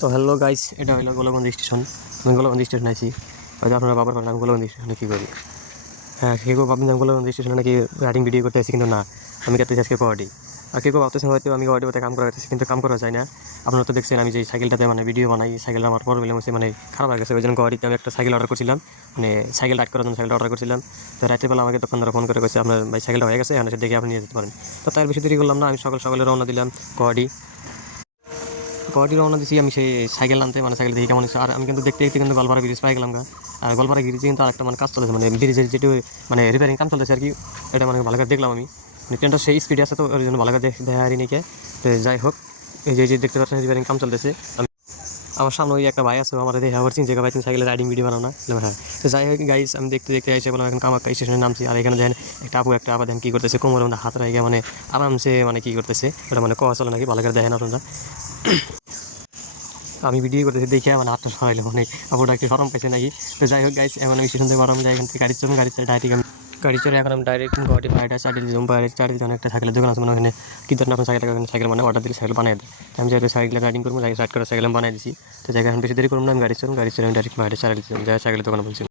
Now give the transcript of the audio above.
তো hello guys, এটা হলো গোলাগঞ্জ স্টেশন। আমি গোলাগঞ্জ স্টেশন আছি। হয়তো আপনারা বাবার পারেন আমি গোলাগঞ্জ স্টেশনে কী করি। হ্যাঁ, কেউ কেউ ভাবছেন আমি গোলাগঞ্জ স্টেশনে নাকি রাইডিং ভিডিও করতে আসি, কিন্তু না, আমি করতেছি আজকে কবাডি। আর কেউ কেউ ভাবতেছেন হয়তো আমি কবাডি পথে কাম করাতেছি, কিন্তু কাম করা যায় না। আপনারা তো দেখছেন আমি যে সাইকেলটাতে ভিডিও বানাই, সাইকেলটা আমার প্রবলেম হচ্ছে, খারাপ হয়ে গেছে। ওই জন্য কবাডিতে আমি একটা সাইকেল অর্ডার করছিলাম, সাইকেল রাইড করার জন্য সাইকেল অর্ডার করছিলাম। তো রাত্রিবেলা আমাকে তখন ফোন করে গেছে আপনার ভাই সাইকেলটা হয়ে গেছে, এখানে দেখে আপনি নিয়ে যেতে পারেন। তো তার বেশি দেরি করলাম না, আমি সকাল সকালে রওনা দিলাম কবাডি রওনা দিছি। আমি সেই সাইকেল আনতে, সাইকেল দেখে কেমন হচ্ছে। আর আমি কিন্তু দেখতে দেখতে কিন্তু গোলপাড়া ব্রিজ পাই গেলাম। আর গোলপাড়া ব্রিজে কিন্তু আরেকটা কাজ চলেছে, ব্রিজের যেটু রিপেয়ারিং কাম চলতেছে আর কি। এটা ভালো করে দেখলাম আমি। ট্রেনটা সেই স্পিডে আছে, তো ওই জন্য ভালো করে দেখা হারি নাকি। তো যাই হোক, এই যে দেখতে পাচ্ছেন রিপেয়ারিং কাম চলতেছে। আমার সামনে ওই একটা ভাই আছে, আমার দেখে আবার চিনছে, ভাই তুমি সাইকেলে রাইডিং ভিডিও বানাও না? হ্যাঁ। তো যাই হোক গাইস, আমি দেখতে দেখতে এসে বললাম এখন কামাখ্যা স্টেশনে নামছি। আর এখানে দেখেন একটা আপা দেখেন কী করতেছে, কোমরের মধ্যে হাত রেখে আরামসে কী করতেছে, ওটা কওয়া চলে নাকি, ভালো করে দেখেন আপনারা। আমি ভিডিও করতেছি দেখে হাতটা সরাইলো, আপুটা একটু সরম পাইছে নাকি। তো যাই হোক গাইস, এখন আমি স্টেশন থেকে বারো যাই, এখান থেকে গাড়ি চলুন, গাড়ি চড়ে এখন আমি ডাইরেক্ট গুয়াহাটি বাইরে চারিদিকে অনেকটা সাইকেলের দোকান আছে, ওখানে কি ধরেন আপনার সাইকেল অর্ডার দিলে সাইকেল বানিয়ে দেয়। আমি যাই সাইকেল রাইডিং করবো, রাইড করে সাইকেল বানিয়ে দিচ্ছি। তো জায়গা এখন বেশি দেরি করবো না, আমি গাড়ি চড়ুন, গাড়ি চড়ে আমি ডাইরেক্ট বাইরে চালিয়ে সাইকেলের দোকানে বলছি।